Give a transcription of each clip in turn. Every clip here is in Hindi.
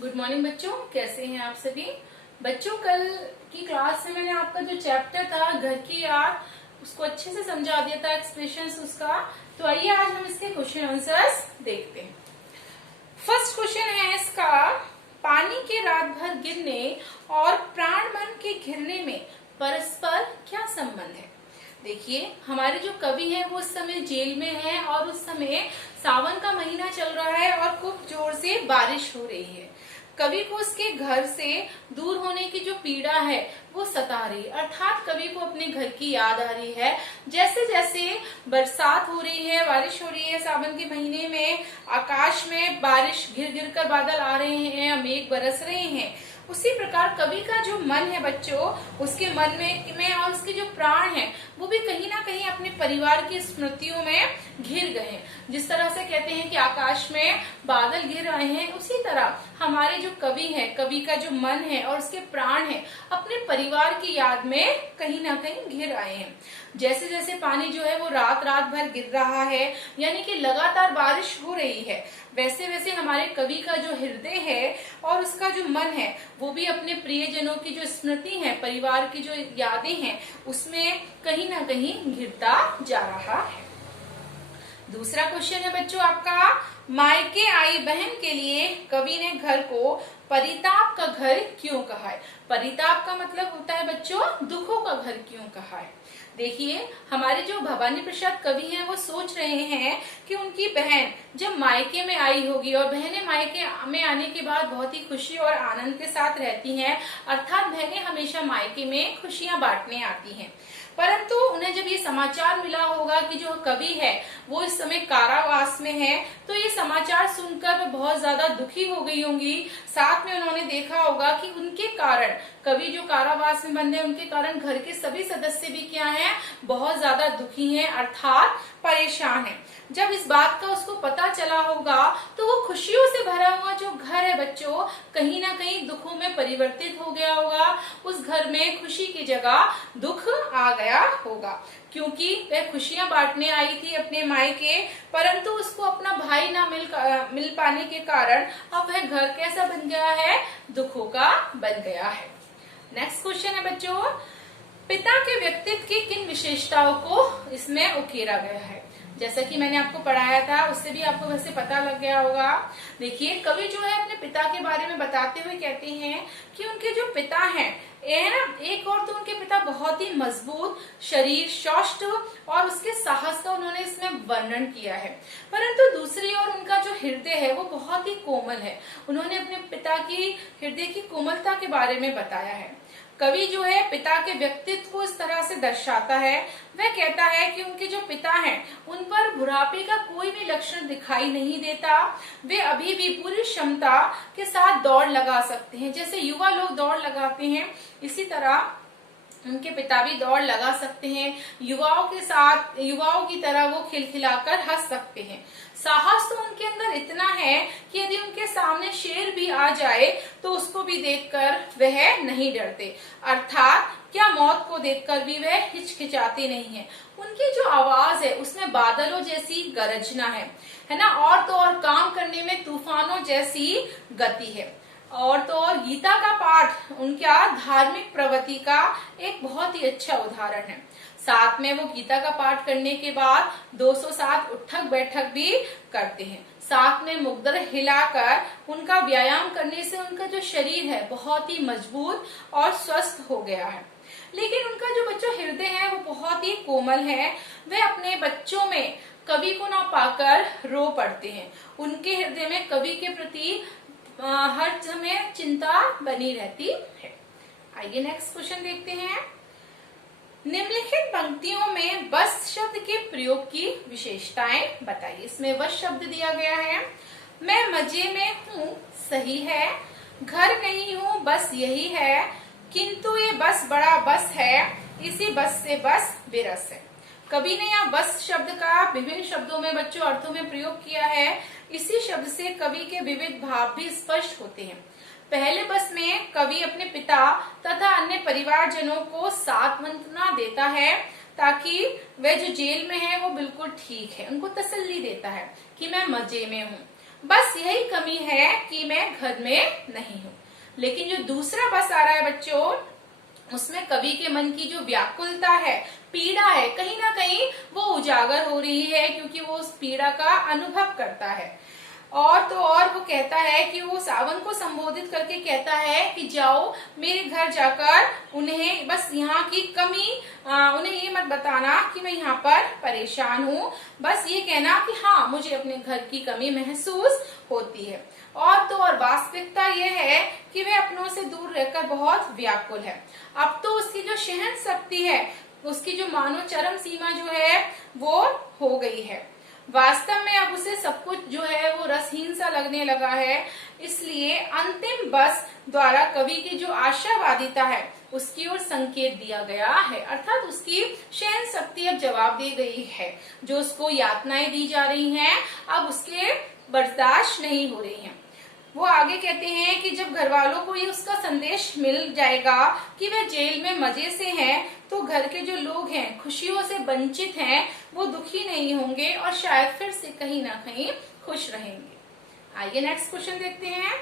गुड मॉर्निंग बच्चों, कैसे हैं आप सभी बच्चों। कल की क्लास में मैंने आपका जो चैप्टर था घर की याद, उसको अच्छे से समझा दिया था, एक्सप्रेशंस उसका। तो आइए आज हम इसके क्वेश्चन आंसर्स देखते हैं। फर्स्ट क्वेश्चन है इसका, पानी के रात भर गिरने और प्राण मन के घिरने में परस्पर क्या संबंध है। देखिए, हमारे जो कवि हैं वो उस समय जेल में हैं और उस समय सावन का महीना चल रहा है और खूब जोर से बारिश हो रही है। कवि को उसके घर से दूर होने की जो पीड़ा है वो सता रही है, अर्थात कवि को अपने घर की याद आ रही है। जैसे जैसे बरसात हो रही है, बारिश हो रही है सावन के महीने में, आकाश में बारिश घिर घिर कर बादल आ रहे हैं, मेघ बरस रहे हैं, उसी प्रकार कवि का जो मन है बच्चों, उसके मन में और उसके जो प्राण है वो भी कहीं ना कहीं अपने परिवार की स्मृतियों में घिर गए हैं। जिस तरह से कहते हैं कि आकाश में बादल घिर रहे हैं, उसी तरह हमारे जो कवि है, कवि का जो मन है और उसके प्राण है अपने परिवार की याद में कहीं ना कहीं घिर आए हैं। जैसे जैसे पानी जो है वो रात रात भर गिर रहा है, यानी कि लगातार बारिश हो रही है, वैसे वैसे हमारे कवि का जो हृदय है और उसका जो मन है वो भी अपने प्रियजनों की जो स्मृति है, परिवार की जो यादें हैं, उसमें कहीं ना कहीं घिरता जा रहा है। दूसरा क्वेश्चन है बच्चों आपका, मायके आई बहन के लिए कवि ने घर को परिताप का घर क्यों कहा है। परिताप का मतलब होता है बच्चों दुखों का घर क्यों कहा है। देखिए, हमारे जो भवानी प्रसाद कवि हैं वो सोच रहे हैं कि उनकी बहन जब मायके में आई होगी, और बहनें मायके में आने के बाद बहुत ही खुशी और आनंद के साथ रहती हैं, अर्थात बहनें हमेशा मायके में खुशियां बांटने आती हैं। परंतु उन्हें जब ये समाचार मिला होगा कि जो कवि है वो इस समय कारावास में है, तो ये समाचार सुनकर वो बहुत ज्यादा दुखी हो गई होंगी। साथ में उन्होंने देखा होगा कि उनके कारण, कवि जो कारावास में बंद है, उनके कारण घर के सभी सदस्य भी क्या हैं, बहुत ज्यादा दुखी हैं, अर्थात परेशान हैं। जब इस बात का उसको पता चला होगा तो वो खुशियों से भरा हुआ जो घर है बच्चों, कहीं ना कहीं दुखों में परिवर्तित हो गया होगा। उस घर में खुशी की जगह दुख आ गया होगा, क्योंकि वह खुशियां बांटने आई थी अपने मायके, परंतु उसको अपना भाई ना मिल पाने के कारण अब वह घर कैसा बन गया है, दुखों का बन गया है। नेक्स्ट क्वेश्चन है बच्चों, पिता के व्यक्तित्व की किन विशेषताओं को इसमें उकेरा गया है। जैसा कि मैंने आपको पढ़ाया था उससे भी आपको वैसे पता लग गया होगा। देखिए, कवि जो है अपने पिता के बारे में बताते हुए कहते हैं कि उनके जो पिता हैं, ये ना, एक और तो उनके पिता बहुत ही मजबूत शरीर, शौष्ठ और उसके साहस का उन्होंने इसमें वर्णन किया है, परंतु दूसरी ओर उनका जो हृदय है वो बहुत ही कोमल है। उन्होंने अपने पिता की हृदय की कोमलता के बारे में बताया है। कवि जो है पिता के व्यक्तित्व को इस तरह से दर्शाता है, वह कहता है कि उनके जो पिता हैं उन पर बुढ़ापे का कोई भी लक्षण दिखाई नहीं देता, वे अभी भी पूरी क्षमता के साथ दौड़ लगा सकते हैं। जैसे युवा लोग दौड़ लगाते हैं, इसी तरह उनके पिता भी दौड़ लगा सकते हैं। युवाओं के साथ, युवाओं की तरह वो खिलखिलाकर हंस सकते हैं। साहस तो उनके अंदर इतना है कि यदि उनके सामने शेर भी आ जाए तो उसको भी देखकर वह नहीं डरते, अर्थात क्या मौत को देखकर भी वह हिचकिचाते नहीं है। उनकी जो आवाज है उसमें बादलों जैसी गरजना है ना, और तो और काम करने में तूफानों जैसी गति है। और तो और गीता का पाठ उनका धार्मिक प्रवृत्ति का एक बहुत ही अच्छा उदाहरण है। साथ में वो गीता का पाठ करने के बाद 207 उठक बैठक भी करते हैं। साथ में मुद्रा हिलाकर उनका व्यायाम करने से उनका जो शरीर है बहुत ही मजबूत और स्वस्थ हो गया है। लेकिन उनका जो बच्चों हृदय है वो बहुत ही कोमल है। वे अपने बच्चों में कवि को ना पाकर रो पड़ते हैं। उनके हृदय में कवि के प्रति हर समय चिंता बनी रहती है। आइए नेक्स्ट क्वेश्चन देखते हैं। निम्नलिखित पंक्तियों में बस शब्द के प्रयोग की विशेषताएं बताइए। इसमें बस शब्द दिया गया है, मैं मजे में हूँ सही है, घर नहीं हूँ बस यही है, किंतु ये बस बड़ा बस है, इसी बस से बस विरस है। कवि ने यहाँ बस शब्द का विभिन्न शब्दों में बच्चों अर्थों में प्रयोग किया है। इसी शब्द से कवि के विविध भाव भी स्पष्ट होते हैं। पहले बस में कवि अपने पिता तथा अन्य परिवारजनों को सांत्वना देता है, ताकि वे जो जेल में है वो बिल्कुल ठीक है, उनको तसल्ली देता है कि मैं मजे में हूँ। बस यही कमी है कि मैं घर में नहीं हूँ। लेकिन जो दूसरा बस आ रहा है बच्चों, उसमें कवि के मन की जो व्याकुलता है, पीड़ा है, कहीं ना कहीं वो उजागर हो रही है, क्योंकि वो उस पीड़ा का अनुभव करता है। और तो और वो कहता है कि वो सावन को संबोधित करके कहता है कि जाओ मेरे घर जाकर उन्हें बस यहाँ की कमी, उन्हें ये मत बताना कि मैं यहाँ पर परेशान हूँ, बस ये कहना कि हाँ मुझे अपने घर की कमी महसूस होती है। और तो और वास्तविकता ये है कि वह अपनों से दूर रहकर बहुत व्याकुल है। अब तो उसकी जो सहन शक्ति है, उसकी जो मानो चरम सीमा जो है वो हो गई है। वास्तव में अब उसे सब कुछ जो है वो रसहीन सा लगने लगा है। इसलिए अंतिम बस द्वारा कवि की जो आशावादिता है उसकी ओर संकेत दिया गया है, अर्थात उसकी सहन शक्ति अब जवाब दे गई है। जो उसको यातनाएं दी जा रही हैं अब उसके बर्दाश्त नहीं हो रही हैं। वो आगे कहते हैं कि जब घर वालों को ये उसका संदेश मिल जाएगा कि वे जेल में मजे से हैं, तो घर के जो लोग हैं खुशियों से वंचित हैं, वो दुखी नहीं होंगे और शायद फिर से कहीं ना कहीं खुश रहेंगे। आइए नेक्स्ट क्वेश्चन देखते हैं।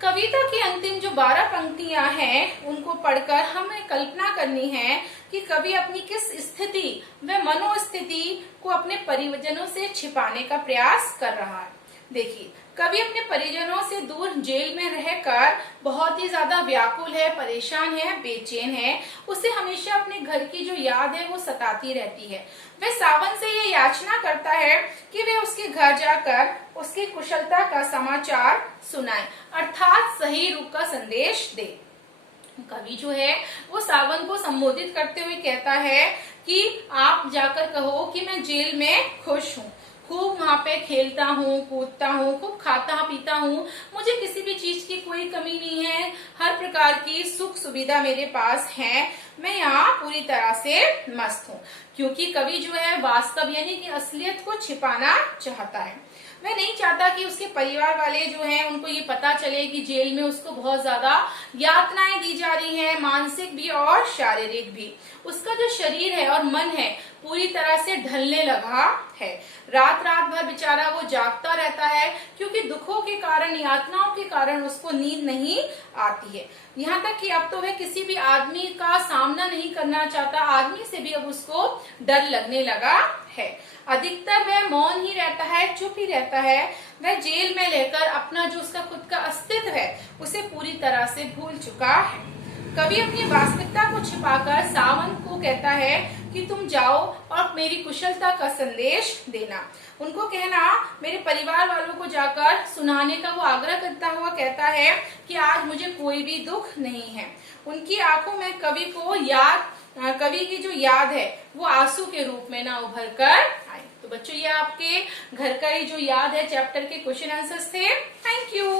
कविता की अंतिम जो 12 पंक्तियां हैं उनको पढ़कर हमें कल्पना करनी है कि कवि अपनी किस स्थिति व मनोस्थिति को अपने परिजनों से छिपाने का प्रयास कर रहा है। देखिए, कवि अपने परिजनों से दूर जेल में रहकर बहुत ही ज्यादा व्याकुल है, परेशान है, बेचैन है। उसे हमेशा अपने घर की जो याद है वो सताती रहती है। वह सावन से ये याचना करता है कि वे उसके घर जाकर उसकी कुशलता का समाचार सुनाए, अर्थात सही रूप का संदेश दे। कवि जो है वो सावन को संबोधित करते हुए कहता है कि आप जाकर कहो कि मैं जेल में खुश हूँ, खूब वहाँ पे खेलता हूँ, कूदता हूँ, खूब खाता पीता हूँ, मुझे किसी भी चीज की कोई कमी नहीं है, हर प्रकार की सुख सुविधा मेरे पास है, मैं यहाँ पूरी तरह से मस्त हूँ। क्योंकि कवि जो है वास्तव यानी कि असलियत को छिपाना चाहता है। वह नहीं चाहता कि उसके परिवार वाले जो हैं उनको ये पता चले कि जेल में उसको बहुत ज्यादा यातनाएं दी जा रही हैं, मानसिक भी और शारीरिक भी। उसका जो शरीर है और मन है पूरी तरह से ढलने लगा है। रात रात भर बेचारा वो जागता रहता है, क्योंकि दुखों के कारण, यातनाओं के कारण उसको नींद नहीं आती है। यहाँ तक कि अब तो वह किसी भी आदमी का सामना नहीं करना चाहता, आदमी से भी अब उसको डर लगने लगा है। अधिकतर वह मौन ही रहता है, चुप ही रहता है। वह जेल में लेकर अपना जो उसका खुद का अस्तित्व है उसे पूरी तरह से भूल चुका है। कवि अपनी वास्तविकता को छिपाकर सावन को कहता है कि तुम जाओ और मेरी कुशलता का संदेश देना। उनको कहना, मेरे परिवार वालों को जाकर सुनाने का वो आग्रह करता हुआ कहता है कि आज मुझे कोई भी दुख नहीं है। उनकी आंखों में कवि की जो याद है वो आंसू के रूप में ना उभर कर आए। तो बच्चों, ये आपके घर का ही जो याद है चैप्टर के क्वेश्चन आंसर्स थे। Thank you.